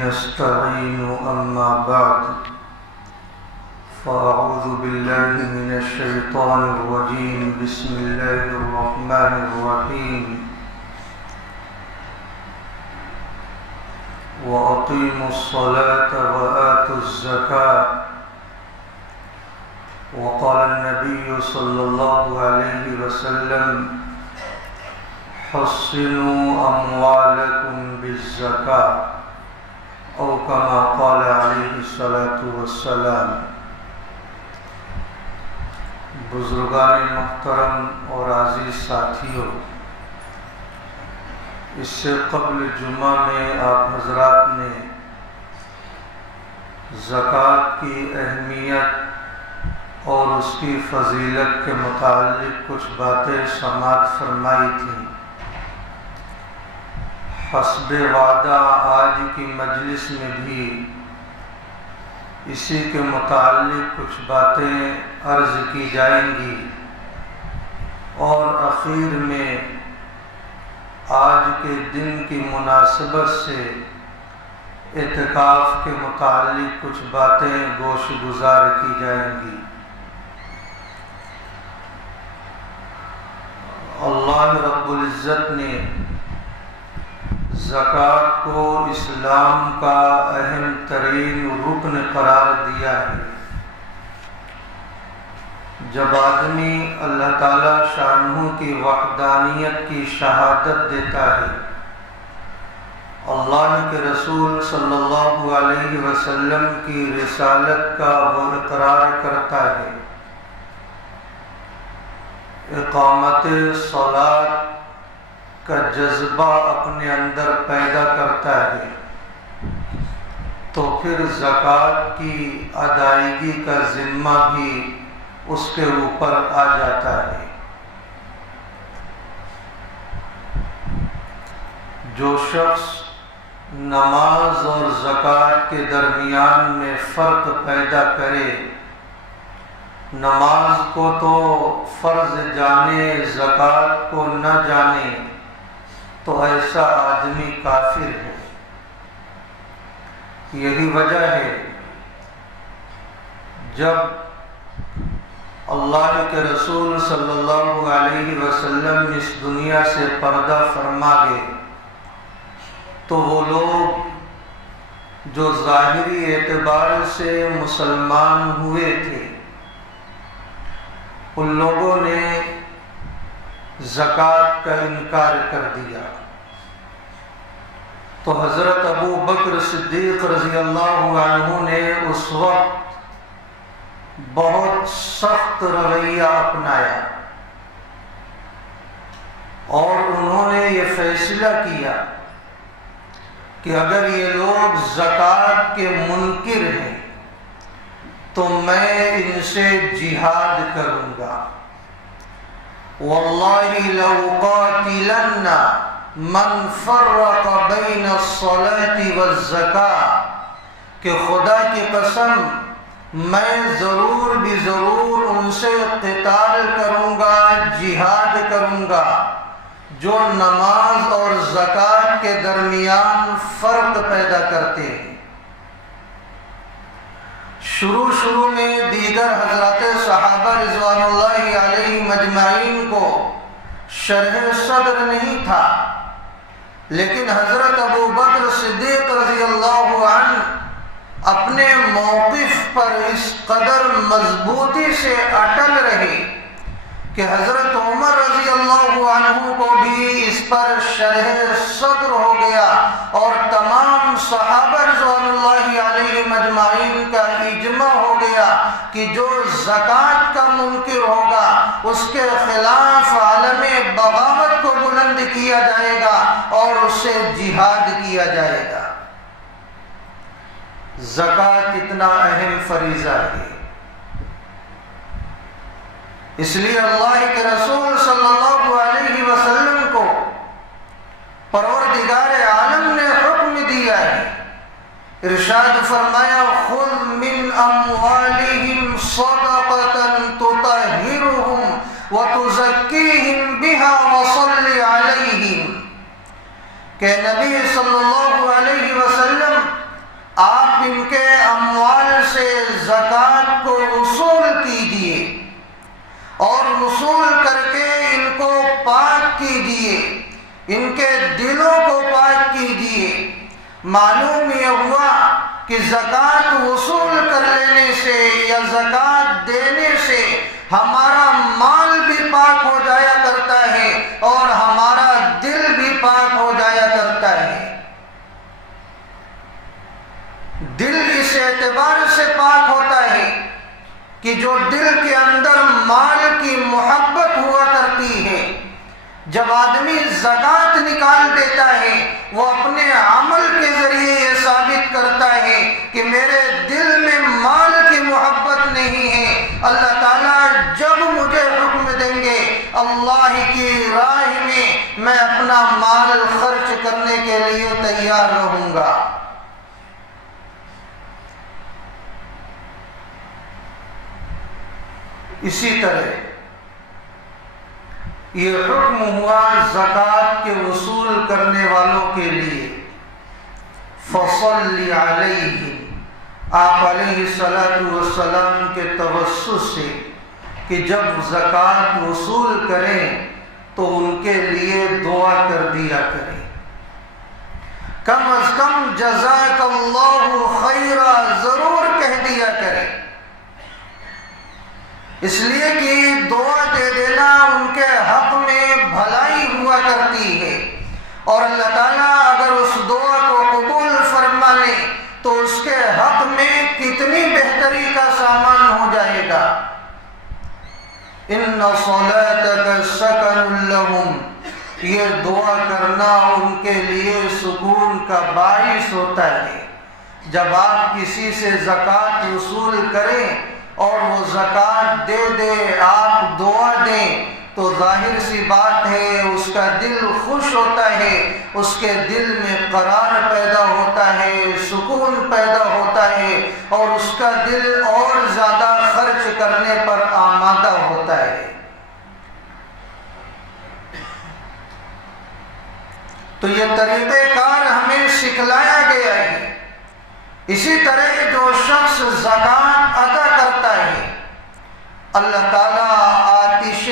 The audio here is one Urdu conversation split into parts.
نستعين أما بعد فأعوذ بالله من الشيطان الرجيم بسم الله الرحمن الرحيم وأقيموا الصلاة وآتوا الزكاة وقال النبي صلى الله عليه وسلم حصنوا أموالكم بالزكاة أو كما قال عليه الصلاة والسلام۔ بزرگان محترم اور عزیز ساتھیوں، اس سے قبل جمعہ میں آپ حضرات نے زکوٰۃ کی اہمیت اور اس کی فضیلت کے متعلق کچھ باتیں سماعت فرمائی تھیں۔ حسب وعدہ آج کی مجلس میں بھی اسی کے متعلق کچھ باتیں عرض کی جائیں گی، اور اخیر میں آج کے دن کی مناسبت سے اعتکاف کے متعلق کچھ باتیں گوش گزار کی جائیں گی۔ اللہ رب العزت نے زکوٰۃ کو اسلام کا اہم ترین رکن قرار دیا ہے۔ جب آدمی اللہ تعالی شانہ کی وحدانیت کی شہادت دیتا ہے، اللہ کے رسول صلی اللہ علیہ وسلم کی رسالت کا وہ اقرار کرتا ہے، اقامت صلاۃ کا جذبہ اپنے اندر پیدا کرتا ہے، تو پھر زکوٰۃ کی ادائیگی کا ذمہ بھی اس کے اوپر آ جاتا ہے۔ جو شخص نماز اور زکوٰۃ کے درمیان میں فرق پیدا کرے، نماز کو تو فرض جانے زکوٰۃ کو نہ جانے، تو ایسا آدمی کافر ہے۔ یہی وجہ ہے جب اللہ کے رسول صلی اللہ علیہ وسلم اس دنیا سے پردہ فرما گئے، تو وہ لوگ جو ظاہری اعتبار سے مسلمان ہوئے تھے، ان لوگوں نے زکوٰۃ کا انکار کر دیا، تو حضرت ابو بکر صدیق رضی اللہ عنہ نے اس وقت بہت سخت رویہ اپنایا، اور انہوں نے یہ فیصلہ کیا کہ اگر یہ لوگ زکوٰۃ کے منکر ہیں تو میں ان سے جہاد کروں گا۔ واللہ لأقاتلن من فرق بین الصلاۃ والزکاۃ، کہ خدا کی قسم میں ضرور بھی ضرور ان سے قتال کروں گا، جہاد کروں گا، جو نماز اور زکوٰۃ کے درمیان فرق پیدا کرتے ہیں۔ شروع میں دیگر حضرات صحابہ رضوان اللہ علیہم اجمعین کو شرح صدر نہیں تھا، لیکن حضرت ابو بکر صدیق رضی اللہ عنہ اپنے موقف پر اس قدر مضبوطی سے اٹل رہے کہ حضرت عمر رضی اللہ عنہ کو بھی اس پر شرح صدر ہو گیا، اور تمام صحابہ رضوان اللہ علیہم اجمعین کا اجماع ہو گیا کہ جو زکوٰۃ کا منکر ہوگا اس کے خلاف عالم بغاوت کو بلند کیا جائے گا اور اس سے جہاد کیا جائے گا۔ زکوٰۃ اتنا اہم فریضہ ہے، اس لیے اللہ کے رسول صلی اللہ علیہ وسلم کو پروردگار عالم نے حکم دیا ہے، ارشاد فرمایا خذ من اموالہم صدقۃ تطہرہم وتزکیہم بہا وصل علیہم، کہ نبی صلی اللہ علیہ وسلم ان کے اموال سے زکوٰۃ کو وصول کیجیے اور وصول کر کے ان کو پاک کیجیے، ان کے دلوں کو پاک کیجیے۔ معلوم یہ ہوا کہ زکوٰۃ وصول کر لینے سے یا زکوٰۃ دینے سے ہمارا مال بھی پاک ہو جایا کرتا ہے اور ہمارا دل بھی پاک ہو جایا کرتا ہے۔ دل اس اعتبار سے پاک ہوتا ہے کہ جو دل کے اندر مال کی محبت ہوا کرتی ہے، جب آدمی زکوٰۃ نکال دیتا ہے وہ اپنے عمل کے ذریعے یہ ثابت کرتا ہے کہ میرے دل میں مال کی محبت نہیں ہے۔ اللہ تعالیٰ جب مجھے حکم دیں گے اللہ کی راہ میں اپنا مال خرچ کرنے کے لیے تیار رہوں گا۔ اسی طرح یہ حکم ہوا زکوٰۃ کے وصول کرنے والوں کے لیے، فصلی علیہ، آپ علیہ السلام کے توسط سے کہ جب زکوٰۃ وصول کریں تو ان کے لیے دعا کر دیا کریں، کم از کم جزاک اللہ خیرا ضرور کہہ دیا کریں، اس لیے کہ دعا دے دینا ان کے حق میں بھلائی ہوا کرتی ہے، اور اللہ تعالیٰ اگر اس دعا کو قبول فرما لے تو اس کے حق میں کتنی بہتری کا سامان ہو جائے گا۔ ان صلاتک سکن لہم، یہ دعا کرنا ان کے لیے سکون کا باعث ہوتا ہے۔ جب آپ کسی سے زکوٰۃ وصول کریں اور وہ زکوٰۃ دے دے، آپ دعا دیں، تو ظاہر سی بات ہے اس کا دل خوش ہوتا ہے، اس کے دل میں قرار پیدا ہوتا ہے، سکون پیدا ہوتا ہے، اور اس کا دل اور زیادہ خرچ کرنے پر آمادہ ہوتا ہے۔ تو یہ طریقہ کار ہمیں سکھلایا گیا ہے۔ اسی طرح جو شخص زکوٰۃ ادا کرتا ہے اللہ تعالیٰ آتش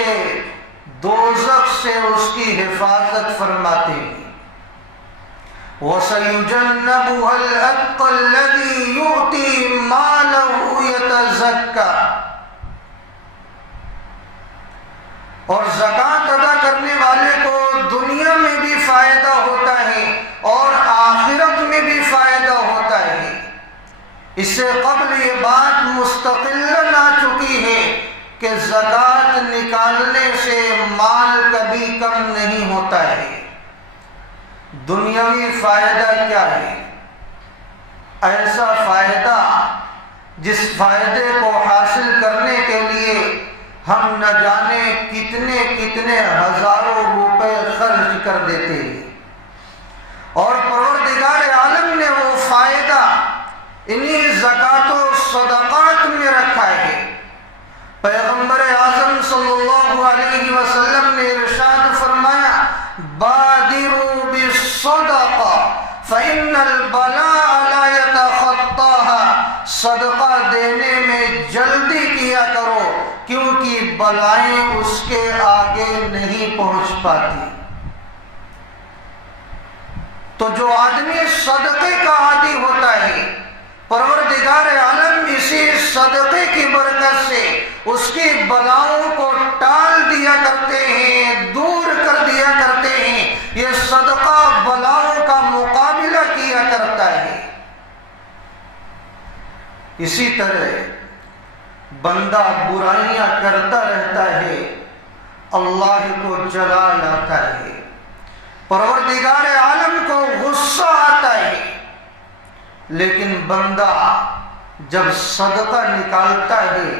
دوزخ سے اس کی حفاظت فرماتے ہیں۔ وَسَيُجَنَّبُهَا الْأَتْقَى الَّذِي يُؤْتِي مَالَهُ يَتَزَكَّى، اور زکوٰۃ ادا کرنے والے کو دنیا میں بھی فائدہ ہوتا ہے اور آخرت میں بھی فائدہ ہوتا ہے۔ اس سے قبل یہ بات مستقلاً آ چکی ہے کہ زکوٰۃ نکالنے سے مال کبھی کم نہیں ہوتا ہے۔ دنیاوی فائدہ کیا ہے؟ ایسا فائدہ جس فائدے کو حاصل کرنے کے لیے ہم نہ جانے کتنے کتنے ہزاروں روپے خرچ کر دیتے ہیں، اور پروردگار عالم نے وہ فائدہ انہی زکوٰۃ و صدقات میں رکھا ہے۔ پیغمبر اعظم صلی اللہ علیہ وسلم نے ارشاد فرمایا، بادروا بالصدقہ فإن البلاء لا يتخطاها، صدقہ دینے میں جلدی کیا کرو کیونکہ بلائیں اس کے آگے نہیں پہنچ پاتی۔ تو جو آدمی صدقے کا عادی ہوتا ہے، پروردگار عالم اسی صدقے کی برکت سے اس کی بلاؤں کو ٹال دیا کرتے ہیں، دور کر دیا کرتے ہیں۔ یہ صدقہ بلاؤں کا مقابلہ کیا کرتا ہے۔ اسی طرح بندہ برائیاں کرتا رہتا ہے، اللہ کو جلال آتا ہے، پروردگار عالم کو غصہ آتا ہے، لیکن بندہ جب صدقہ نکالتا ہے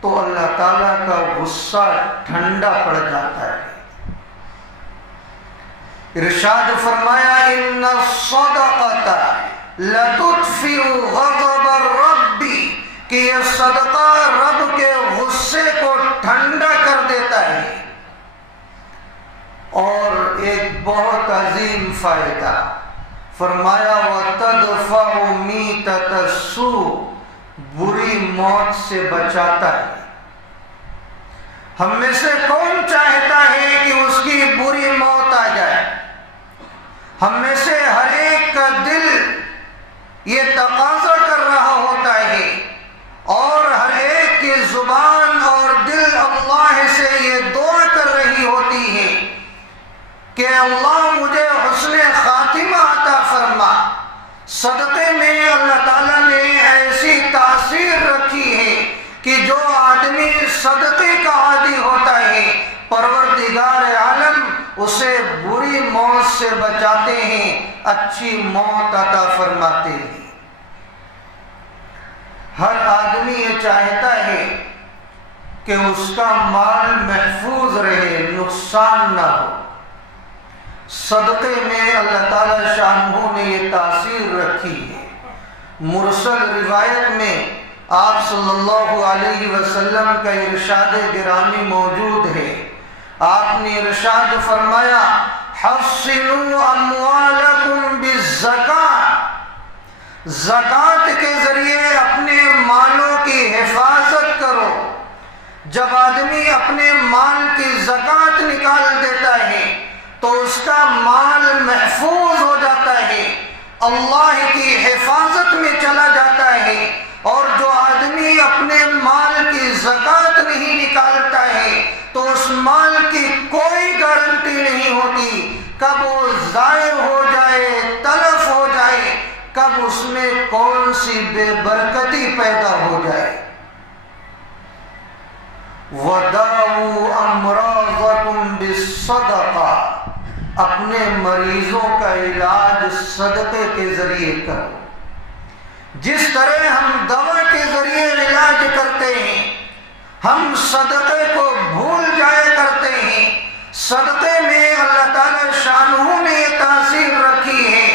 تو اللہ تعالیٰ کا غصہ ٹھنڈا پڑ جاتا ہے۔ ارشاد فرمایا، ان الصدقۃ لتطفئ غضب الرب، کہ یہ صدقہ رب کے غصے کو ٹھنڈا کر دیتا ہے۔ اور ایک بہت عظیم فائدہ فرمایا، وَتَدْفَعُ مِيتَ امیتۃ السوء، بری موت سے بچاتا ہے۔ ہم میں سے کون چاہتا ہے کہ اس کی بری موت آ جائے؟ ہم میں سے ہر ایک کا دل یہ تقاضا کر رہا ہوتا ہے، اور ہر ایک کی زبان اور دل اللہ سے یہ دعا کر رہی ہوتی ہے کہ اللہ مجھے حسن خاتمہ عطا فرما۔ صدقے میں اللہ تعالیٰ نے ایسی تاثیر رکھی ہے کہ جو آدمی صدقے کا عادی ہوتا ہے، پروردگار عالم اسے بری موت سے بچاتے ہیں، اچھی موت عطا فرماتے ہیں۔ ہر آدمی یہ چاہتا ہے کہ اس کا مال محفوظ رہے، نقصان نہ ہو۔ صدقے میں اللہ تعالیٰ شانہ نے یہ تاثیر رکھی ہے۔ مرسل روایت میں آپ صلی اللہ علیہ وسلم کا ارشاد گرامی موجود ہے۔ آپ نے ارشاد فرمایا، حصنوا اموالکم بالزکاۃ، زکوٰۃ کے ذریعے اپنے مالوں کی حفاظت کرو۔ جب آدمی اپنے مال کی زکوٰۃ نکال دیتا ہے تو اس کا مال محفوظ ہو جاتا ہے، اللہ کی حفاظت میں چلا جاتا ہے۔ اور جو آدمی اپنے مال کی زکوٰۃ نہیں نکالتا ہے تو اس مال کی کوئی گارنٹی نہیں ہوتی کب وہ ضائع ہو جائے، تلف ہو جائے، کب اس میں کون سی بے برکتی پیدا ہو جائے۔ وَدَاوُوا أَمْرَاضَكُمْ بِالصَّدَقَةِ، اپنے مریضوں کا علاج صدقے کے ذریعے کرو۔ جس طرح ہم دوا کے ذریعے علاج کرتے ہیں، ہم صدقے کو بھول جایا کرتے ہیں۔ صدقے میں اللہ تعالی شانہ نے یہ تاثیر رکھی ہے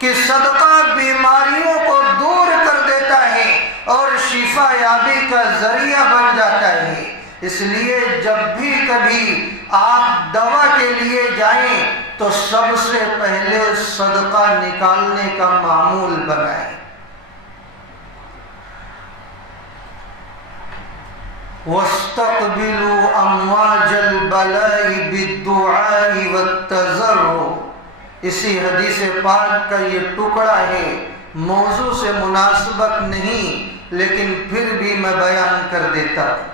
کہ صدقہ بیماریوں کو دور کر دیتا ہے اور شفا یابی کا ذریعہ بن جاتا ہے۔ اس لیے جب بھی کبھی آپ دوا کے لیے جائیں تو سب سے پہلے صدقہ نکالنے کا معمول بنائیں۔ وَاسْتَقْبِلُوا أَمْوَاجَ الْبَلَاءِ بِالدُّعَاءِ وَالتَّضَرُّعِ، اسی حدیث پاک کا یہ ٹکڑا ہے، موضوع سے مناسبت نہیں لیکن پھر بھی میں بیان کر دیتا ہوں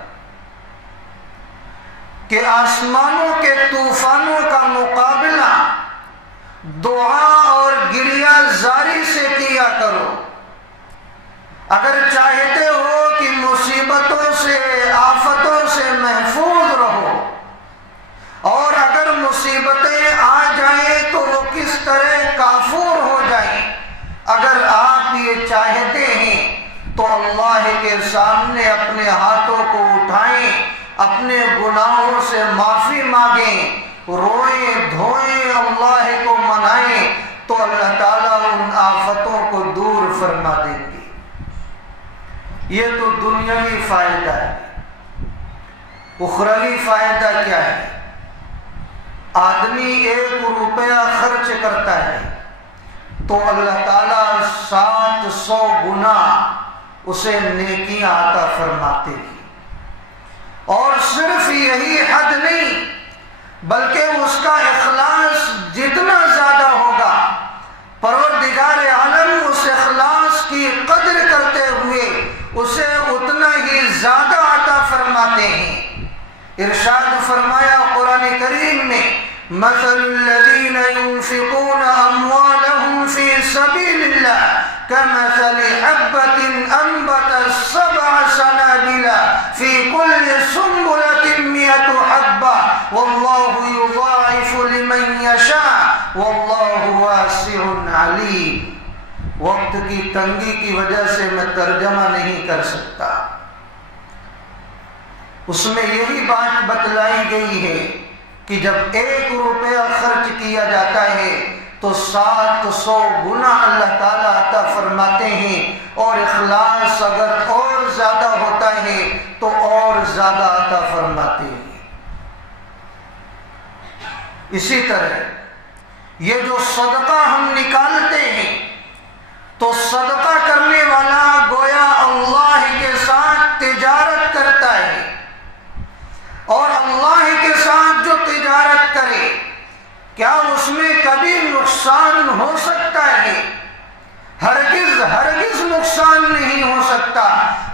کہ آسمانوں کے طوفانوں کا مقابلہ دعا اور گریہ زاری سے کیا کرو۔ اگر چاہتے ہو کہ مصیبتوں سے، آفتوں سے محفوظ رہو، اور اگر مصیبتیں آ جائیں تو وہ کس طرح کافور ہو جائیں، اگر آپ یہ چاہتے ہیں تو اللہ کے سامنے اپنے ہاتھوں کو اٹھائیں، اپنے گناہوں سے معافی مانگیں، روئیں دھوئیں، اللہ کو منائیں، تو اللہ تعالیٰ ان آفتوں کو دور فرما دیں گے۔ یہ تو دنیاوی فائدہ ہے۔ اخروی فائدہ کیا ہے؟ آدمی 1 روپیہ خرچ کرتا ہے تو اللہ تعالیٰ 700 گنا اسے نیکیاں عطا فرماتے ہیں۔ اور صرف یہی حد نہیں بلکہ اس کا اخلاص جتنا زیادہ ہوگا، پروردگار عالم اس اخلاص کی قدر کرتے ہوئے اسے اتنا ہی زیادہ عطا فرماتے ہیں۔ ارشاد فرمایا قرآن کریم میں، مثل الذین ينفقون اموالهم في سبيل الله كمثل حبة انبتت 7 سنابل في كل سنبلة 100 حبة والله يضاعف لمن يشاء والله واسع علیم۔ وقت کی تنگی کی وجہ سے میں ترجمہ نہیں کر سکتا۔ اس میں یہی بات بتلائی گئی ہے کہ جب 1 روپیہ خرچ کیا جاتا ہے تو 700 گنا اللہ تعالیٰ عطا فرماتے ہیں، اور اخلاص اگر اور زیادہ ہوتا ہے تو اور زیادہ عطا فرماتے ہیں۔ اسی طرح یہ جو صدقہ ہم نکالتے ہیں تو صدقہ کرنے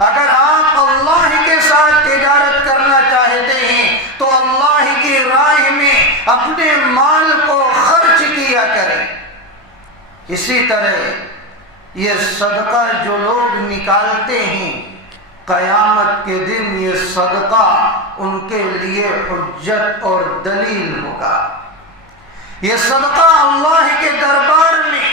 اگر آپ اللہ کے ساتھ تجارت کرنا چاہتے ہیں تو اللہ کی راہ میں اپنے مال کو خرچ کیا کریں۔ اسی طرح یہ صدقہ جو لوگ نکالتے ہیں، قیامت کے دن یہ صدقہ ان کے لیے حجت اور دلیل ہوگا۔ یہ صدقہ اللہ کے دربار میں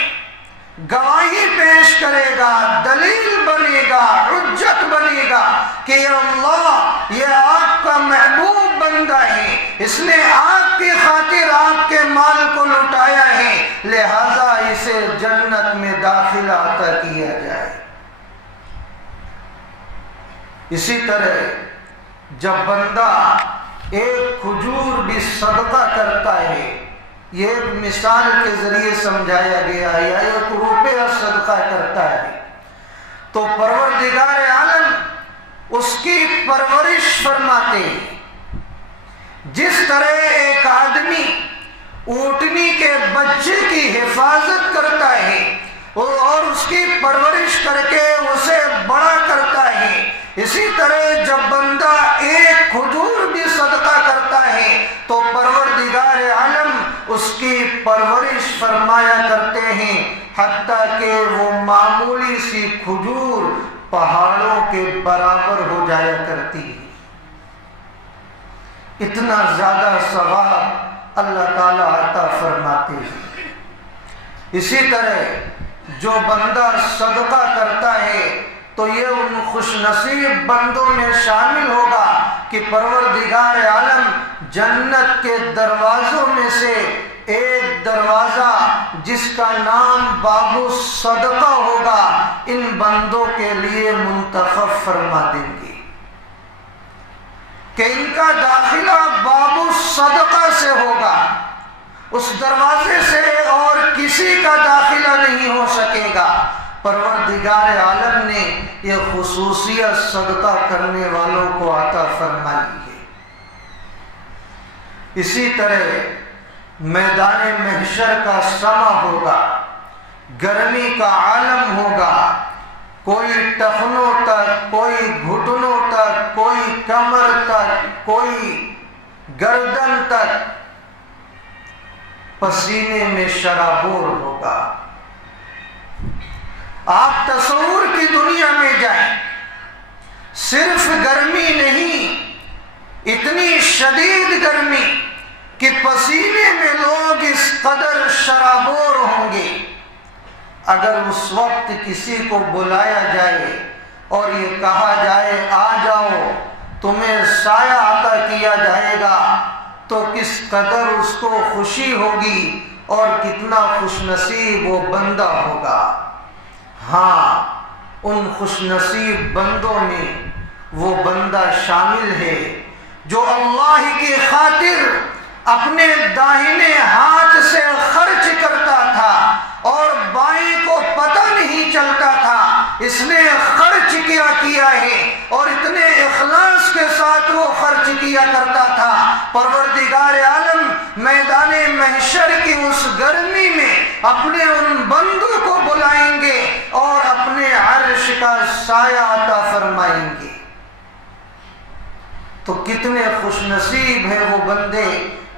گواہی پیش کرے گا، دلیل بنے گا، حجت بنے گا کہ یا اللہ، یہ آپ کا محبوب بندہ ہے، اس نے آپ کی خاطر آپ کے مال کو لٹایا ہے، لہذا اسے جنت میں داخلہ عطا کیا جائے۔ اسی طرح جب بندہ ایک کھجور بھی صدقہ کرتا ہے، یہ ایک مثال کے ذریعے سمجھایا گیا ہے، یا 1 روپیہ صدقہ کرتا ہے تو پروردگار عالم اس کی پرورش فرماتے ہیں۔ جس طرح ایک آدمی اونٹنی کے بچے کی حفاظت کرتا ہے اور اس کی پرورش کر کے اسے بڑا کرتا ہے، اسی طرح جب بندہ ایک کھجور بھی صدقہ کرتا ہے تو پروردگار عالم اس کی پرورش فرمایا کرتے ہیں، حتیٰ کہ وہ معمولی سی کھجور پہاڑوں کے برابر ہو جایا کرتی ہے۔ اتنا زیادہ ثواب اللہ تعالیٰ عطا فرماتے ہیں۔ اسی طرح جو بندہ صدقہ کرتا ہے تو یہ ان خوش نصیب بندوں میں شامل ہوگا کہ پروردگار عالم جنت کے دروازوں میں سے ایک دروازہ جس کا نام باب الصدقہ ہوگا، ان بندوں کے لیے منتخب فرما دیں گے کہ ان کا داخلہ باب الصدقہ سے ہوگا، اس دروازے سے اور کسی کا داخلہ نہیں ہو سکے گا۔ پروردگار عالم نے یہ خصوصیت صدقہ کرنے والوں کو عطا فرمائی ہے۔ اسی طرح میدان محشر کا سما ہوگا، گرمی کا عالم ہوگا، کوئی ٹخنوں تک، کوئی گھٹنوں تک، کوئی کمر تک، کوئی گردن تک پسینے میں شرابور ہوگا۔ آپ تصور کی دنیا میں جائیں، صرف گرمی نہیں، اتنی شدید گرمی کہ پسینے میں لوگ اس قدر شرابور ہوں گے۔ اگر اس وقت کسی کو بلایا جائے اور یہ کہا جائے آ جاؤ تمہیں سایہ عطا کیا جائے گا تو کس قدر اس کو خوشی ہوگی اور کتنا خوش نصیب وہ بندہ ہوگا۔ ہاں، ان خوش نصیب بندوں میں وہ بندہ شامل ہے جو اللہ کی خاطر اپنے داہنے ہاتھ سے خرچ کرتا تھا اور بائیں کو پتہ نہیں چلتا تھا، اس نے خرچ کیا ہے اور اتنے اخلاص کے ساتھ وہ خرچ کیا کرتا تھا۔ پروردگار عالم میدان محشر کی اس گرمی میں اپنے ان بندوں کو بلائیں گے اور اپنے عرش کا سایہ عطا فرمائیں گے۔ تو کتنے خوش نصیب ہیں وہ بندے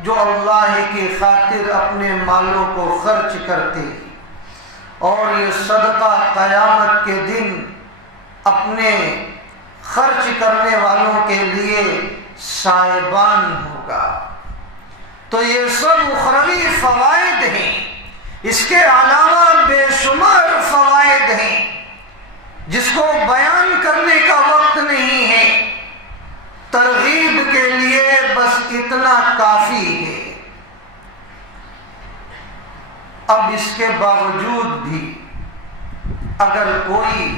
جو اللہ کی خاطر اپنے مالوں کو خرچ کرتے ہیں، اور یہ صدقہ قیامت کے دن اپنے خرچ کرنے والوں کے لیے سائبان ہوگا۔ تو یہ سب اخروی فوائد ہیں، اس کے علاوہ بے شمار فوائد ہیں جس کو بیان کرنے کا وقت نہیں ہے، ترغیب کے لیے بس اتنا کافی ہے۔ اب اس کے باوجود بھی اگر کوئی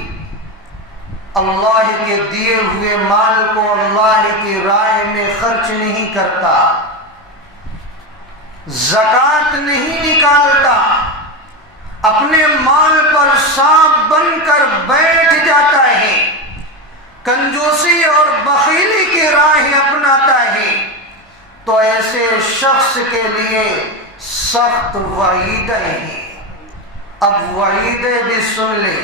اللہ کے دیے ہوئے مال کو اللہ کی راہ میں خرچ نہیں کرتا، زکوٰۃ نہیں نکالتا، اپنے مال پر سانپ بن کر بیٹھ جاتا ہے، کنجوسی اور بخیلی کی راہ اپناتا ہے، تو ایسے شخص کے لیے سخت وعیدیں ہیں۔ اب وعیدیں بھی سن لیں۔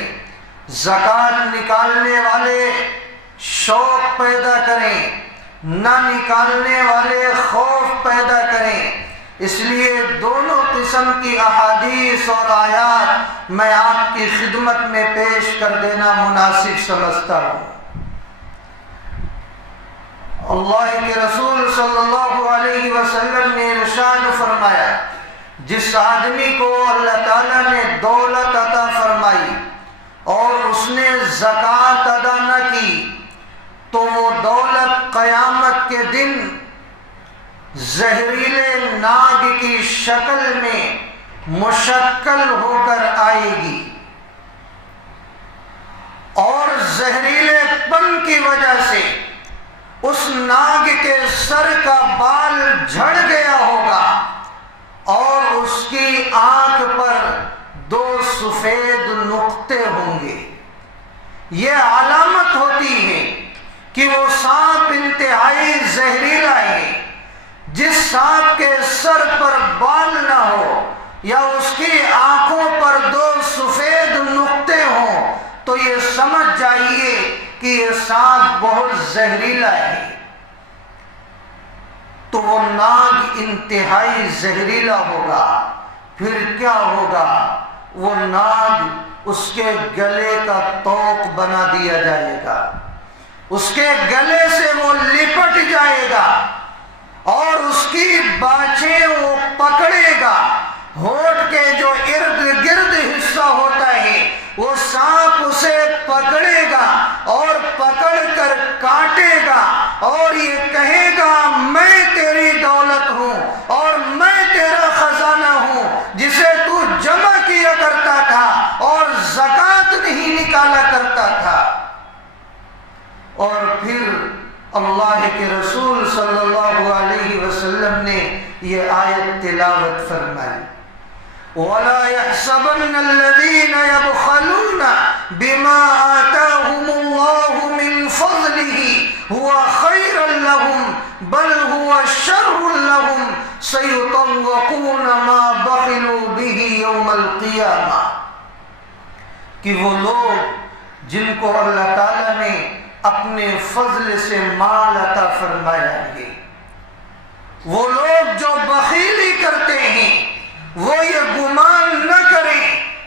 زکات نکالنے والے شوق پیدا کریں، نہ نکالنے والے خوف پیدا کریں۔ اس لیے دونوں قسم کی احادیث اور آیات میں آپ کی خدمت میں پیش کر دینا مناسب سمجھتا ہوں۔ اللہ کے رسول صلی اللہ علیہ وسلم نے ارشاد فرمایا، جس آدمی کو اللہ تعالیٰ نے دولت عطا فرمائی اور اس نے زکوٰۃ ادا نہ کی تو وہ دولت قیامت کے دن زہریلے ناگ کی شکل میں مشکل ہو کر آئے گی، اور زہریلے پن کی وجہ سے اس ناگ کے سر کا بال جھڑ گیا ہوگا اور اس کی آنکھ پر 2 سفید نقطے ہوں گے۔ یہ علامت ہوتی ہے کہ وہ سانپ انتہائی زہریلا ہے۔ جس سانپ کے سر پر بال نہ ہو یا اس کی آنکھوں پر 2 سفید نقطے ہوں تو یہ سمجھ جائیے کہ یہ سانپ بہت زہریلا ہے۔ تو وہ ناگ انتہائی زہریلا ہوگا، پھر کیا ہوگا؟ وہ ناگ اس کے گلے کا توق بنا دیا جائے گا، اس کے گلے سے وہ لپٹ جائے گا اور اس کی باچھیں وہ پکڑے گا۔ ہونٹ کے جو ارد گرد حصہ ہوتا ہے وہ سانپ اسے پکڑے گا اور پکڑ کر کاٹے گا اور یہ کہے گا میں تیری دولت ہوں اور میں تیرا خزانہ ہوں جسے تو جمع کیا کرتا تھا اور زکوٰۃ نہیں نکالا کرتا تھا۔ اور پھر اللہ کے رسول صلی اللہ علیہ وسلم نے یہ آیت تلاوت فرمائی، وَلَا يَحْسَبَنَّ الَّذِينَ يَبْخَلُونَ بِمَا آتَاهُمُ اللَّهُ مِنْ فَضْلِهِ هُوَ خَيْرًا لَهُمْ بَلْ هُوَ شَرٌّ لَهُمْ سَيُطَوَّقُونَ مَا بَخِلُوا بِهِ يَوْمَ الْقِيَامَةِ، کہ وہ لوگ جن کو اللہ تعالیٰ نے اپنے فضل سے مال عطا فرمایا ہے، وہ لوگ جو بخیلی کرتے ہیں وہ یہ گمان نہ کریں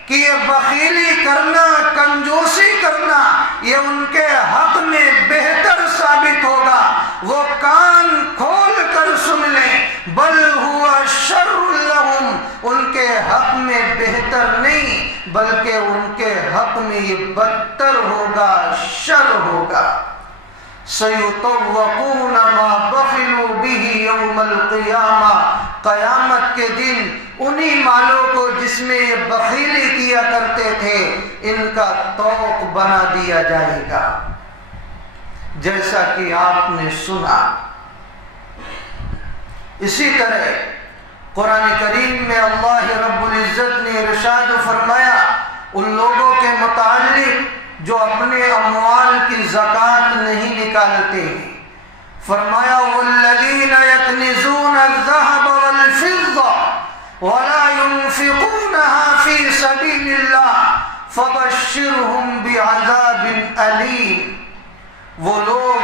کہ یہ بخیلی کرنا، کنجوسی کرنا یہ ان کے حق میں بہتر ثابت ہوگا۔ وہ کان کھول کر سن لیں، بل ہوا شر لہم، ان کے حق میں بہتر نہیں بلکہ ان کے حق میں یہ بدتر ہوگا، شر ہوگا۔ سَيُطَوَّقُونَ مَا بَخِلُوا بِهِ يَوْمَ الْقِيَامَةِ، قیامت کے دن انہی مالوں کو جس میں یہ بخیلی کیا کرتے تھے ان کا توق بنا دیا جائے گا۔ جیسا کہ آپ نے سنا، اسی طرح قرآن کریم میں اللہ رب العزت نے ارشاد فرمایا ان لوگوں کے متعلق جو اپنے اموال کی زکوٰۃ نہیں نکالتے، فرمایا والذین یکنزون الذهب والفضة ولا ينفقونها في سبيل الله فبشرهم بعذاب أليم، وہ لوگ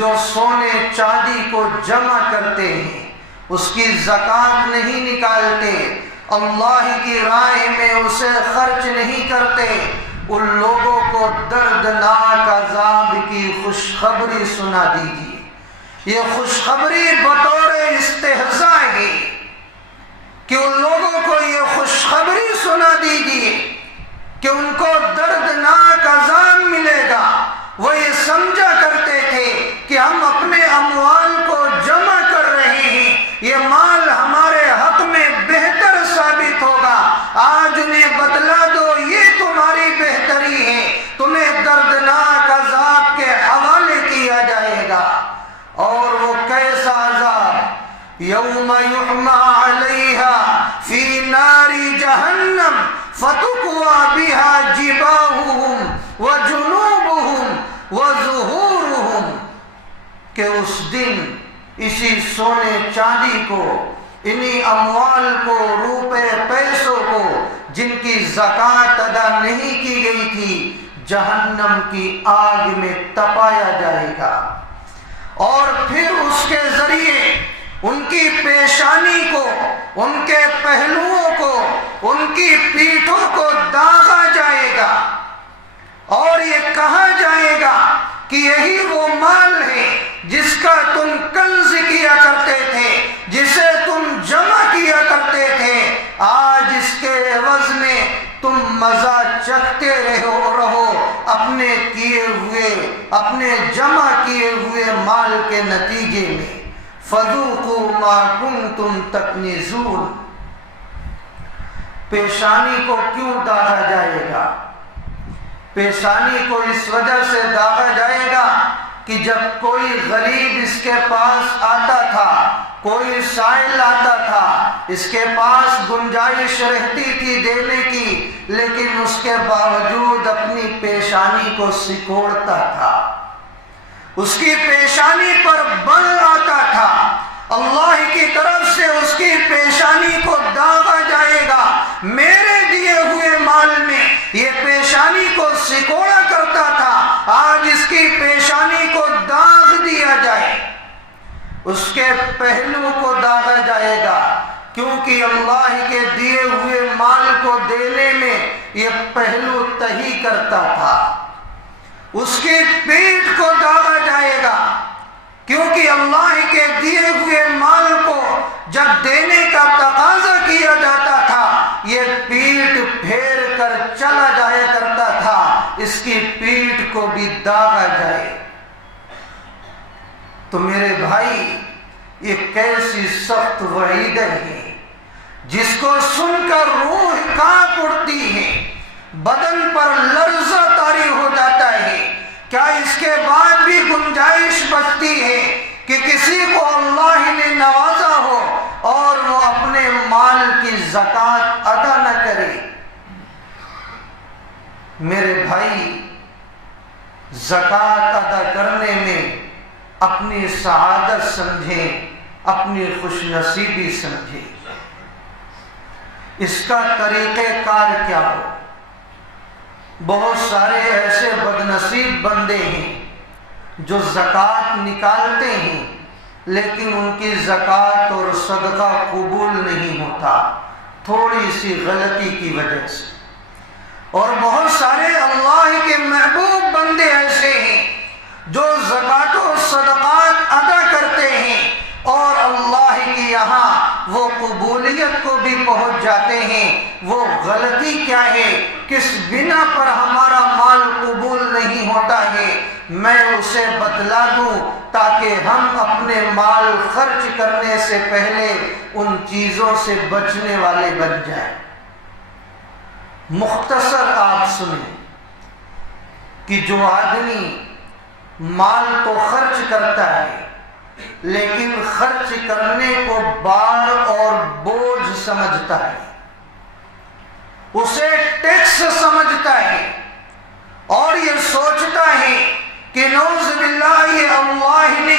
جو سونے چاندی کو جمع کرتے ہیں، اس کی زکوٰۃ نہیں نکالتے، اللہ کی راہ میں اسے خرچ نہیں کرتے، ان لوگوں کو دردناک عذاب کی خوشخبری سنا دیجیے۔ یہ خوشخبری بطور استہزاء ہے کہ ان لوگوں کو یہ خوشخبری سنا دیجیے کہ ان کو دردناک عذاب ملے گا۔ وہ یہ سمجھا کرتے تھے کہ ہم اپنے اموال کو جمع کر رہے ہیں، یہ مال ہمارے حق میں بہتر ثابت ہوگا۔ آج انہیں بتلا دو یہ تمہاری بہتری ہے، تمہیں دردناک عذاب کے حوالے کیا جائے گا۔ اور وہ کیسا عذاب؟ یوم یحمى علیہا فی نار جہنم فتکوی بها جباہہم وجنوبہم وظہورہم، کہ اس دن اسی سونے چاندی کو، انہی اموال کو، روپے پیسوں کو جن کی زکوٰۃ ادا نہیں کی گئی تھی جہنم کی آگ میں تپایا جائے گا، اور پھر اس کے ذریعے ان کی پیشانی کو، ان کے پہلوؤں کو، ان کی پیٹھوں کو داغا جائے گا، اور یہ کہا جائے گا کہ یہی وہ مال ہے جس کا تم کنز کیا کرتے تھے، جسے تم جمع کیا کرتے تھے، آج اس کے عوض میں تم مزہ چکھتے رہو اپنے کیے ہوئے، اپنے جمع کیے ہوئے مال کے نتیجے میں۔ فَذُوقُوا مَا كُنتُمْ تَكْنِزُونَ۔ پیشانی کو کیوں داغا جائے گا؟ پیشانی کو اس وجہ سے داغا جائے گا کہ جب کوئی غریب اس کے پاس آتا تھا، کوئی سائل آتا تھا، اس کے پاس گنجائش رہتی تھی دینے کی، لیکن اس کے باوجود اپنی پیشانی کو سکوڑتا تھا، اس کی پیشانی پر بل آتا تھا، اللہ کی طرف سے اس کی پیشانی کو داغا جائے گا۔ میرے دیے ہوئے مال میں یہ پیشانی کو سکوڑا کرتا تھا، آج اس کی پیشانی کو داغ دیا جائے، اس کے پہلو کو داغا جائے گا، کیونکہ اللہ کے دیے ہوئے مال کو دینے میں یہ پہلو تہی کرتا تھا۔ اس کی پیٹھ کو داغا جائے گا، کیونکہ اللہ کے دیے ہوئے مال کو جب دینے کا تقاضا کیا جاتا تھا یہ پیٹھ پھیر کر چلا جایا کرتا تھا، اس کی پیٹھ کو بھی داغا جائے۔ تو میرے بھائی یہ کیسی سخت وعیدیں ہیں جس کو سن کر روح کانپ اٹھتی ہے، بدن پر لرزہ طاری ہو جاتا ہے۔ کیا اس کے بعد بھی گنجائش بچتی ہے کہ کسی کو اللہ نے نوازا ہو اور وہ اپنے مال کی زکوٰۃ ادا نہ کرے؟ میرے بھائی زکوٰۃ ادا کرنے میں اپنی سعادت سمجھیں، اپنی خوش نصیبی سمجھیں۔ اس کا طریقہ کار کیا ہو؟ بہت سارے ایسے بدنصیب بندے ہیں جو زکوٰۃ نکالتے ہیں لیکن ان کی زکوٰۃ اور صدقہ قبول نہیں ہوتا، تھوڑی سی غلطی کی وجہ سے۔ اور بہت سارے اللہ کے محبوب بندے ایسے ہیں جو زکوٰۃ و صدقات ادا کرتے ہیں اور اللہ کے یہاں وہ قبولیت کو بھی پہنچ جاتے ہیں۔ وہ غلطی کیا ہے، کس بنا پر ہمارا مال قبول نہیں ہوتا ہے، میں اسے بتلا دوں تاکہ ہم اپنے مال خرچ کرنے سے پہلے ان چیزوں سے بچنے والے بن جائیں۔ مختصر آپ سنیں کہ جو آدمی مال تو خرچ کرتا ہے لیکن خرچ کرنے کو بار اور بوجھ سمجھتا ہے، اسے ٹیکس سمجھتا ہے اور یہ سوچتا ہے کہ نعوذ باللہ یہ اللہ نے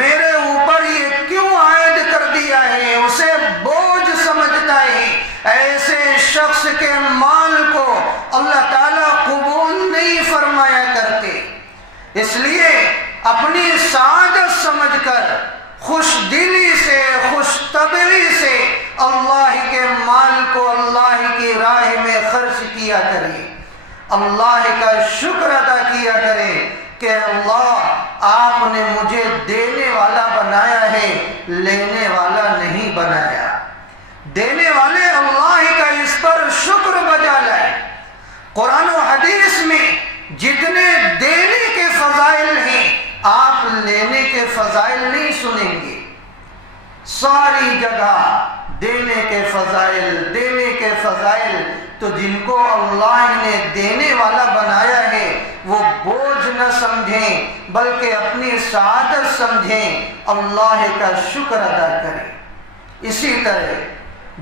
میرے اوپر یہ کیوں عائد کر دیا ہے، اسے بوجھ سمجھتا ہے۔ ایسے شخص کے مال کو اللہ تعالیٰ قبول نہیں فرمایا کرتے، اس لیے اپنی سعادت سمجھ کر خوش دلی سے، خوش طبعی سے اللہ کے مال کو اللہ کی راہ میں خرچ کیا کرے، اللہ کا شکر ادا کیا کرے کہ اللہ آپ نے مجھے دینے والا بنایا ہے، لینے والا نہیں بنایا۔ دینے والے اللہ کا اس پر شکر بجا لائے۔ قرآن و حدیث میں جتنے دینے کے فضائل ہیں آپ لینے کے فضائل نہیں سنیں گے، ساری جگہ دینے کے فضائل، دینے کے فضائل۔ تو جن کو اللہ نے دینے والا بنایا ہے وہ بوجھ نہ سمجھیں بلکہ اپنی سعادت سمجھیں، اللہ کا شکر ادا کریں۔ اسی طرح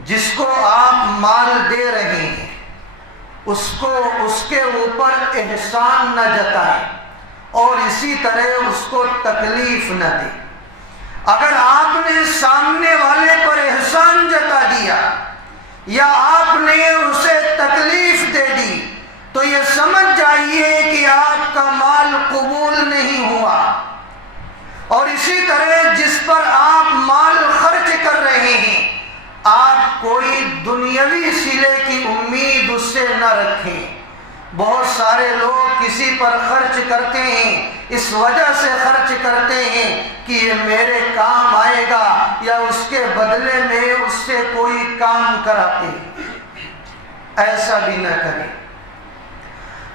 جس کو آپ مال دے رہے ہیں اس کے اوپر احسان نہ جتائیں اور اسی طرح اس کو تکلیف نہ دیں۔ اگر آپ نے سامنے والے پر احسان جتا دیا یا آپ نے اسے تکلیف دے دی تو یہ سمجھ جائیے کہ آپ کا مال قبول نہیں ہوا۔ اور اسی طرح جس پر آپ مال خرچ کر رہے ہیں آپ کوئی دنیاوی صلے کی امید اس سے نہ رکھیں۔ بہت سارے لوگ کسی پر خرچ کرتے ہیں، اس وجہ سے خرچ کرتے ہیں کہ یہ میرے کام آئے گا یا اس کے بدلے میں اس سے کوئی کام کراتے ہیں۔ ایسا بھی نہ کریں،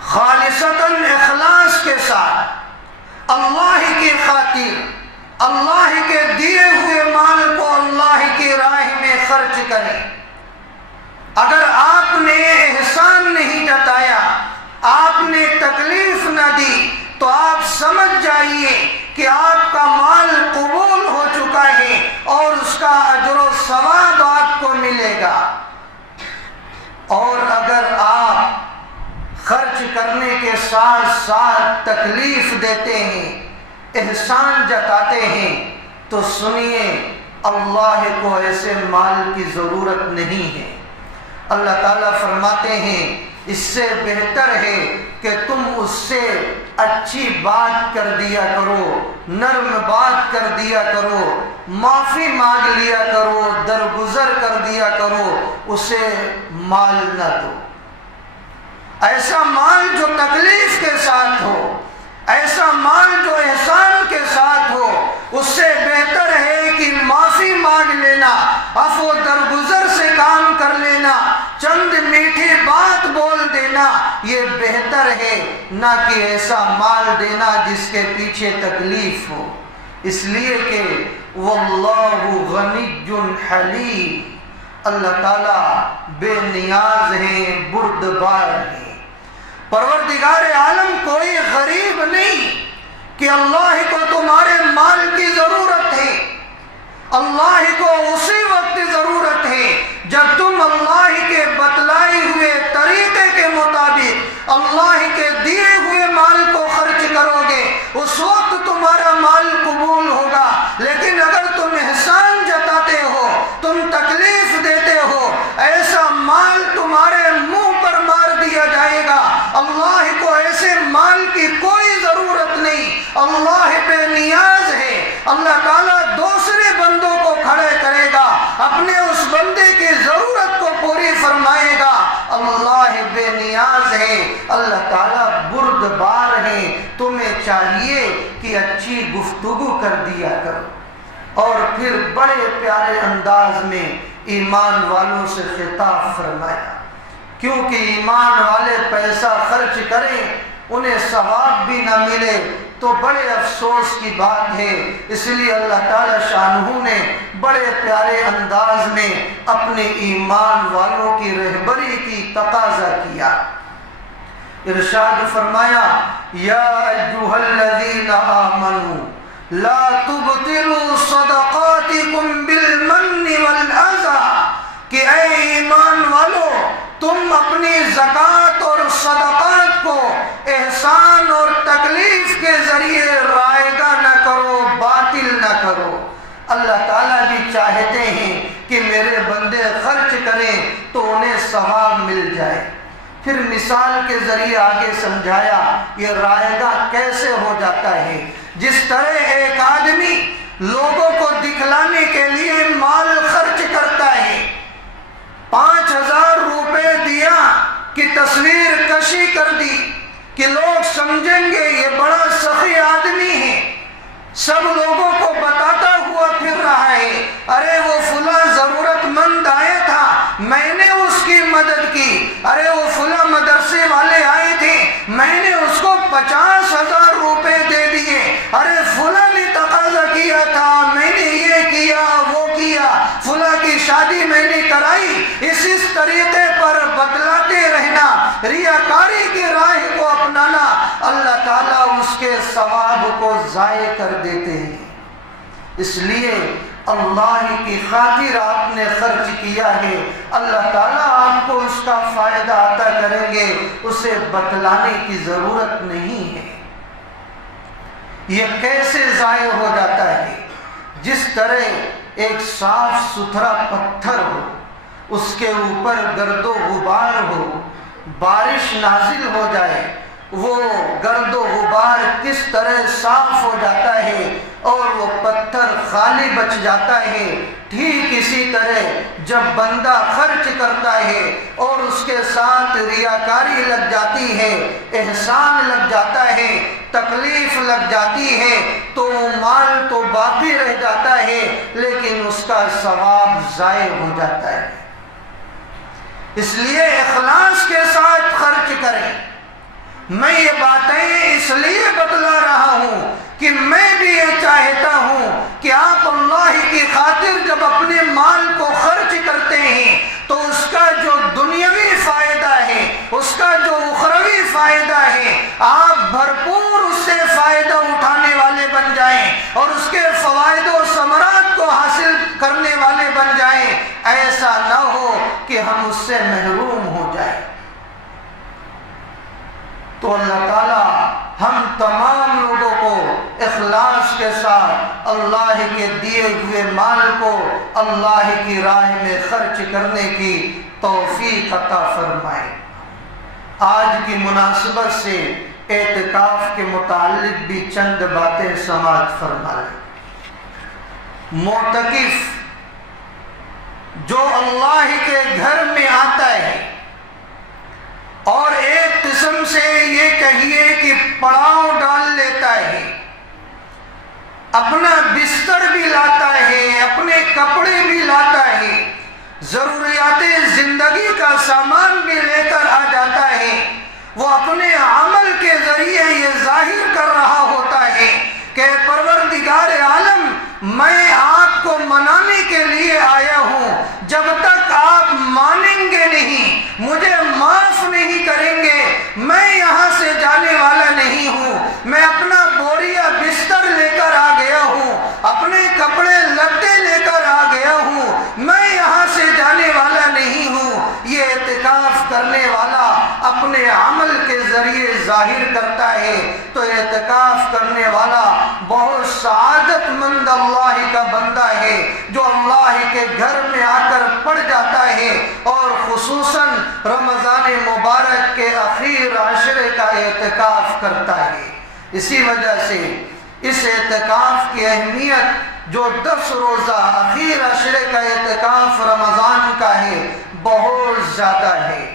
خالصتاً اخلاص کے ساتھ اللہ کی خاطر اللہ کے دیے ہوئے مال کو اللہ کی راہ میں خرچ کریں۔ اگر آپ نے احسان نہیں جتایا، آپ نے تکلیف نہ دی تو آپ سمجھ جائیے کہ آپ کا مال قبول ہو چکا ہے اور اس کا اجر و ثواب آپ کو ملے گا۔ اور اگر آپ خرچ کرنے کے ساتھ ساتھ تکلیف دیتے ہیں، احسان جتاتے ہیں، تو سنیے اللہ کو ایسے مال کی ضرورت نہیں ہے۔ اللہ تعالیٰ فرماتے ہیں اس سے بہتر ہے کہ تم اس سے اچھی بات کر دیا کرو، نرم بات کر دیا کرو، معافی مانگ لیا کرو، درگزر کر دیا کرو، اسے مال نہ دو۔ ایسا مال جو تکلیف کے ساتھ ہو، ایسا مال جو احسان کے ساتھ ہو، اس سے بہتر ہے کہ معافی مانگ لینا، عفو درگزر سے کام کر لینا، چند میٹھی بات بول دینا، یہ بہتر ہے نہ کہ ایسا مال دینا جس کے پیچھے تکلیف ہو۔ اس لیے کہ واللہ غنی حلیم، اللہ تعالیٰ بے نیاز ہیں، بردبار ہیں۔ پروردگار عالم کوئی غریب نہیں کہ اللہ کو تمہارے مال کی ضرورت ہے۔ اللہ کو اسی وقت ضرورت ہے جب تم اللہ کے بتلائے ہوئے طریقے کے مطابق اللہ کے دیے ہوئے مال کو خرچ کرو گے، اس وقت تمہارا مال قبول ہوگا۔ لیکن اگر تم احسان جتاتے ہو، تم تکلیف دیتے ہو، ایسا مال تمہارے منہ پر مار دیا جائے گا۔ اللہ کو ایسے مال کی کوئی ضرورت نہیں، اللہ بے نیاز ہے۔ اللہ تعالیٰ دوسرے بندوں کو کھڑے کرے گا، اپنے اس بندے کی ضرورت کو پوری فرمائے گا۔ اللہ بے نیاز ہے، اللہ تعالیٰ بردبار ہے۔ تمہیں چاہیے کہ اچھی گفتگو کر دیا کرو۔ اور پھر بڑے پیارے انداز میں ایمان والوں سے خطاب فرمایا، کیونکہ ایمان والے پیسہ خرچ کریں انہیں ثواب بھی نہ ملے تو بڑے افسوس کی بات ہے۔ اس لیے اللہ تعالیٰ شانہ نے بڑے پیارے انداز میں اپنے ایمان والوں کی رہبری کی تقاضا کیا۔ ارشاد فرمایا یا ایھا الذین آمنوا لا تبطلوا صدقاتکم بالمن والأذى، کہ اے ایمان والو تم اپنی زکوٰۃ اور صدقات کو احسان اور تکلیف کے ذریعے رائگاں نہ کرو، باطل نہ کرو۔ اللہ تعالیٰ بھی چاہتے ہیں کہ میرے بندے خرچ کریں تو انہیں ثواب مل جائے۔ پھر مثال کے ذریعے آگے سمجھایا یہ رائگاں کیسے ہو جاتا ہے۔ جس طرح ایک آدمی لوگوں کو دکھلانے کے لیے مال خرچ کرتا ہے، 5,000 روپے دیا کہ تصویر کشی کر دی کہ لوگ سمجھیں گے یہ بڑا سخی آدمی ہے، سب لوگوں کو بتاتا ہوا پھر رہا ہے، ارے وہ فلاں ضرورت مند آیا تھا میں نے اس کی مدد کی، ارے وہ فلاں مدرسے والے آئے تھے میں نے اس کو 50,000 روپے دے دیے، ارے فلاں نے تقاضا کیا تھا میں نے یہ کیا وہ کیا، فلاں کی شادی میں نے کرائی۔ اس طریقے پر بتلاتے رہنا، ریاکاری کی راہ کو اپنانا، اللہ تعالیٰ اس کے ثواب کو ضائع کر دیتے ہیں۔ اس لیے اللہ کی خاطر آپ نے خرچ کیا ہے، اللہ تعالیٰ آپ کو اس کا فائدہ عطا کریں گے، اسے بتلانے کی ضرورت نہیں ہے۔ یہ کیسے ضائع ہو جاتا ہے؟ جس طرح ایک صاف ستھرا پتھر ہو، اس کے اوپر گرد و غبار ہو، بارش نازل ہو جائے، وہ گرد و غبار کس طرح صاف ہو جاتا ہے اور وہ پتھر خالی بچ جاتا ہے، ٹھیک اسی طرح جب بندہ خرچ کرتا ہے اور اس کے ساتھ ریاکاری لگ جاتی ہے، احسان لگ جاتا ہے، تکلیف لگ جاتی ہے، تو وہ مال تو باقی رہ جاتا ہے لیکن اس کا ثواب ضائع ہو جاتا ہے۔ اس لیے اخلاص کے ساتھ خرچ کریں۔ میں یہ باتیں اس لیے بتلا رہا ہوں کہ میں بھی یہ چاہتا ہوں کہ آپ اللہ کی خاطر جب اپنے مال کو خرچ کرتے ہیں تو اس کا جو دنیاوی فائدہ ہے، اس کا جو اخروی فائدہ ہے، آپ بھرپور اس سے فائدہ اٹھانے والے بن جائیں اور اس کے فوائد و ثمرات کو حاصل کرنے والے بن جائیں۔ ایسا نہ ہو کہ ہم اس سے محروم ہو جائیں۔ تو اللہ تعالیٰ ہم تمام لوگوں کو اخلاص کے ساتھ اللہ کے دیے ہوئے مال کو اللہ کی راہ میں خرچ کرنے کی توفیق عطا فرمائے۔ آج کی مناسبت سے اعتکاف کے متعلق بھی چند باتیں سماعت فرما لیں۔ معتکف جو اللہ کے گھر میں آتا ہے اور ایک قسم سے یہ کہیے کہ پڑاؤ ڈال لیتا ہے، اپنا بستر بھی لاتا ہے، اپنے کپڑے بھی لاتا ہے، ضروریات زندگی کا سامان بھی لے کر آ جاتا ہے، وہ اپنے عمل کے ذریعے یہ ظاہر کر رہا ہوتا ہے کہ پروردگار عالم میں آپ کو منانے کے لیے آیا ہوں، جب تک آپ مانیں گے نہیں، مجھے معاف نہیں کریں گے، میں یہاں سے جانے والا نہیں ہوں۔ میں اپنا بوریا بستر لے کر آ گیا ہوں، اپنے کپڑے لتے لے کر آ گیا ہوں، میں یہاں سے جانے والا نہیں ہوں۔ یہ اعتکاف کرنے والا اپنے عمل کے ذریعے ظاہر کرتا ہے، تو اعتکاف کرنے والا بہت سعادت مند اللہ کا بندہ ہے جو اللہ کے گھر میں آ کر پڑ جاتا ہے اور خصوصاً رمضان مبارک کے اخیر عشرے کا اعتکاف کرتا ہے۔ اسی وجہ سے اس اعتکاف کی اہمیت جو 10 روزہ اخیر عشرے کا اعتکاف رمضان کا ہے بہت زیادہ ہے۔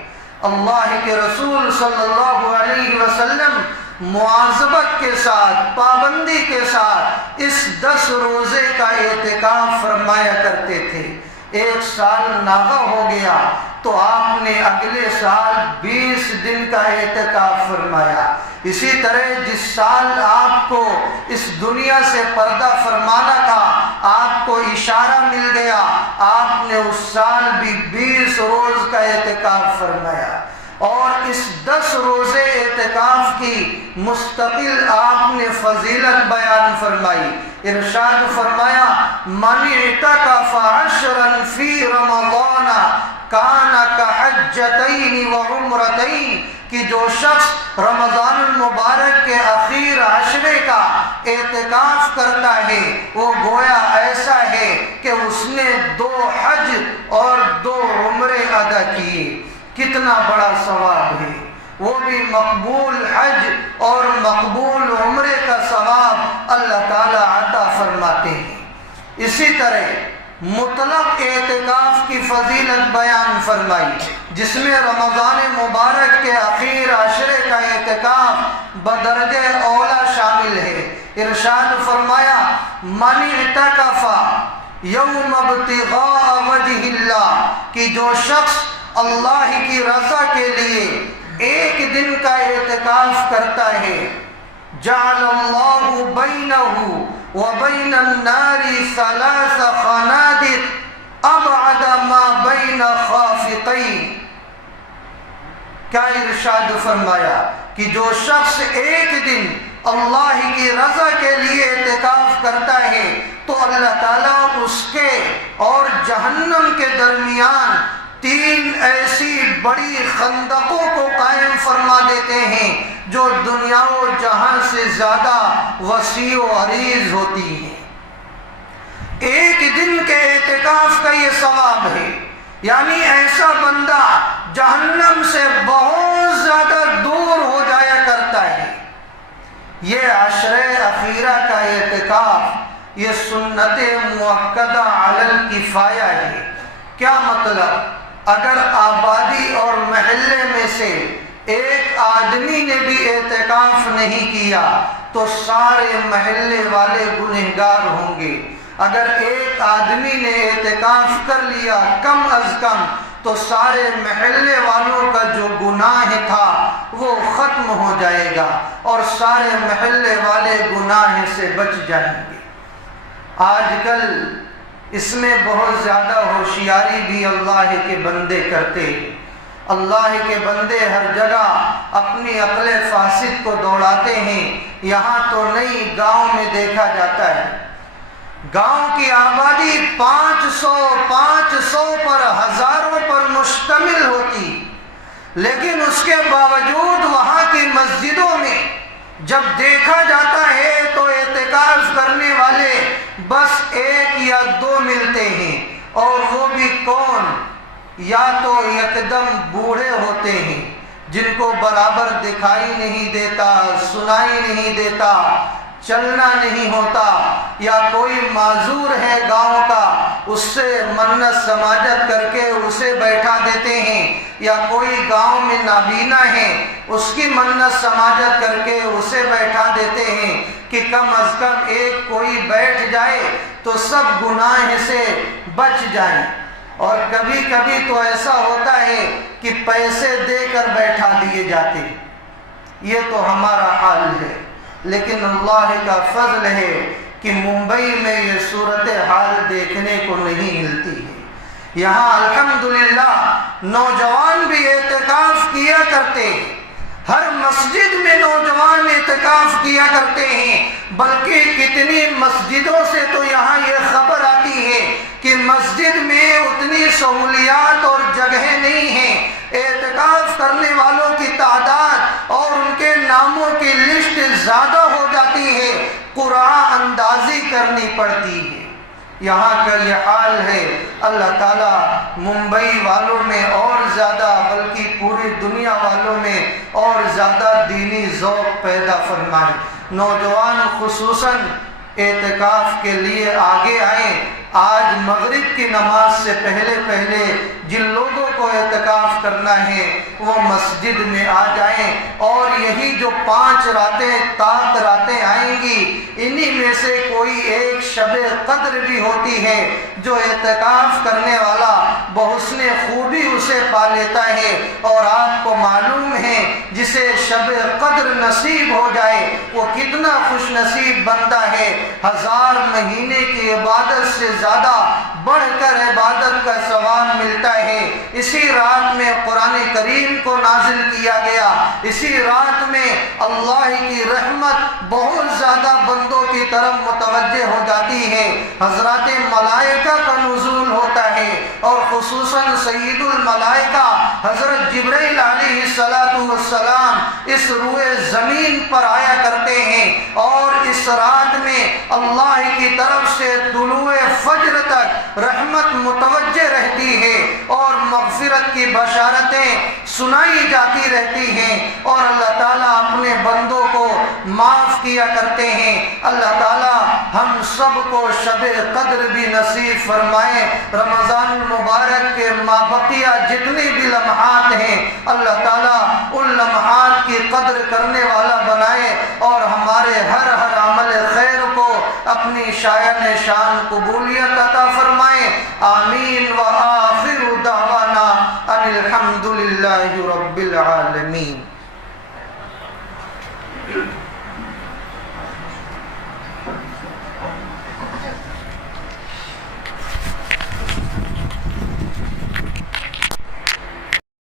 اللہ کے رسول صلی اللہ علیہ وسلم مواظبت کے ساتھ، پابندی کے ساتھ اس 10 روزے کا اعتکاف فرمایا کرتے تھے۔ ایک سال ناغہ ہو گیا تو آپ نے اگلے سال 20 دن کا اعتکاف فرمایا۔ اسی طرح جس سال آپ کو اس دنیا سے پردہ فرمانا تھا، آپ کو اشارہ مل گیا، آپ نے اس سال بھی 20 روز کا اعتکاف فرمایا۔ اور اس 10 روزے اعتکاف کی مستقل آپ نے فضیلت بیان فرمائی۔ ارشاد فرمایا من اعتکف عشرا فی رمضان کان کحجتین وعمرتین، کہ جو شخص رمضان المبارک کے اخیر عشرے کا اعتکاف کرتا ہے وہ گویا ایسا ہے کہ اس نے 2 حج اور 2 عمرے ادا کیے۔ کتنا بڑا ثواب ہے، وہ بھی مقبول حج اور مقبول عمرے کا ثواب اللہ تعالی عطا فرماتے ہیں۔ اسی طرح مطلق اعتکاف کی فضیلت بیان فرمائی، جس میں رمضان مبارک کے اخیر عشرے کا اعتکاف بدرجہ اولا شامل ہے۔ ارشاد فرمایا من اعتکف یوم ابتغاء وجہ اللہ، کہ جو شخص اللہ کی رضا کے لیے ایک دن کا اعتکاف کرتا ہے، جعل اللہ بینہ وبین النار 3 خنادق ابعد ما بین خافقین۔ کیا ارشاد فرمایا کہ جو شخص ایک دن اللہ کی رضا کے لیے اعتکاف کرتا ہے تو اللہ تعالیٰ اس کے اور جہنم کے درمیان 3 ایسی بڑی خندقوں کو قائم فرما دیتے ہیں جو دنیا و جہاں سے زیادہ وسیع و عریض ہوتی ہیں۔ ایک دن کے اعتکاف کا یہ ثواب ہے۔ یعنی ایسا بندہ جہنم سے بہت زیادہ دور ہو جایا کرتا ہے۔ یہ عشرے اخیرہ کا اعتکاف یہ سنت مؤکدہ علی الکفایہ ہے۔ کیا مطلب؟ اگر آبادی اور محلے میں سے ایک آدمی نے بھی اعتکاف نہیں کیا تو سارے محلے والے گنہگار ہوں گے۔ اگر ایک آدمی نے اعتکاف کر لیا کم از کم تو سارے محلے والوں کا جو گناہ تھا وہ ختم ہو جائے گا اور سارے محلے والے گناہ سے بچ جائیں گے۔ آج کل اس میں بہت زیادہ ہوشیاری بھی اللہ کے بندے کرتے ہیں۔ اللہ کے بندے ہر جگہ اپنی عقل فاسد کو دوڑاتے ہیں۔ یہاں تو نہیں، گاؤں میں دیکھا جاتا ہے، گاؤں کی آبادی 500 پر، ہزاروں پر مشتمل ہوتی، لیکن اس کے باوجود وہاں کی مسجدوں میں جب دیکھا جاتا ہے تو اعتکاف کرنے والے بس 1 یا 2 ملتے ہیں، اور وہ بھی کون؟ یا تو یکدم بوڑھے ہوتے ہیں جن کو برابر دکھائی نہیں دیتا، سنائی نہیں دیتا، چلنا نہیں ہوتا، یا کوئی معذور ہے گاؤں کا، اس سے منت سماجت کر کے اسے بیٹھا دیتے ہیں، یا کوئی گاؤں میں نابینا ہے اس کی منت سماجت کر کے اسے بیٹھا دیتے ہیں کہ کم از کم ایک کوئی بیٹھ جائے تو سب گناہ سے بچ جائیں۔ اور کبھی کبھی تو ایسا ہوتا ہے کہ پیسے دے کر بیٹھا دیے جاتے ہیں۔ یہ تو ہمارا حال ہے، لیکن اللہ کا فضل ہے کہ ممبئی میں یہ صورتحال دیکھنے کو نہیں ملتی ہے۔ یہاں الحمدللہ نوجوان بھی اعتکاف کیا کرتے ہیں، ہر مسجد میں نوجوان اعتکاف کیا کرتے ہیں، بلکہ کتنی مسجدوں سے تو یہاں یہ خبر آتی ہے کہ مسجد میں اتنی سہولیات اور جگہیں نہیں ہیں، اعتکاف کرنے والوں کی تعداد اور ان کے ناموں کی لسٹ زیادہ ہو جاتی ہے، قرعہ اندازی کرنی پڑتی ہے۔ یہاں کا یہ حال ہے۔ اللہ تعالیٰ ممبئی والوں میں اور زیادہ، بلکہ پوری دنیا والوں میں اور زیادہ دینی ذوق پیدا فرمائے۔ نوجوان خصوصاً اعتکاف کے لیے آگے آئیں۔ آج مغرب کی نماز سے پہلے جن لوگوں کو اعتکاف کرنا ہے وہ مسجد میں آ جائیں، اور یہی جو 5 راتیں طاق راتیں آئیں گی انہی میں سے کوئی ایک شب قدر بھی ہوتی ہے جو اعتکاف کرنے والا بحسن خوبی اسے پا لیتا ہے۔ اور آپ کو معلوم ہے جسے شب قدر نصیب ہو جائے وہ کتنا خوش نصیب بندہ ہے۔ 1000 مہینے کی عبادت سے زیادہ بڑھ کر عبادت کا ثواب ملتا ہے۔ اسی رات میں قرآن کریم کو نازل کیا گیا، اسی رات میں اللہ کی رحمت بہت زیادہ بندوں کی طرف متوجہ ہو جاتی ہے، حضرات ملائکہ کا نزول ہوتا ہے، اور خصوصاً سید الملائکہ حضرت جبرائیل علیہ السلام اس روئے زمین پر آیا کرتے ہیں، اور اس رات میں اللہ کی طرف سے طلوع فجر تک رحمت متوجہ رہتی ہے اور مغفرت کی بشارتیں سنائی جاتی رہتی ہیں، اور اللہ تعالیٰ اپنے بندوں کو معاف کیا کرتے ہیں۔ اللہ تعالیٰ ہم سب کو شب قدر بھی نصیب فرمائے۔ رمضان المبارک کے مابقیہ جتنے بھی لمحات ہیں اللہ تعالیٰ ان لمحات کی قدر کرنے والا بنائے، اور ہمارے ہر عمل خیر کو اپنی شایان شان قبولیت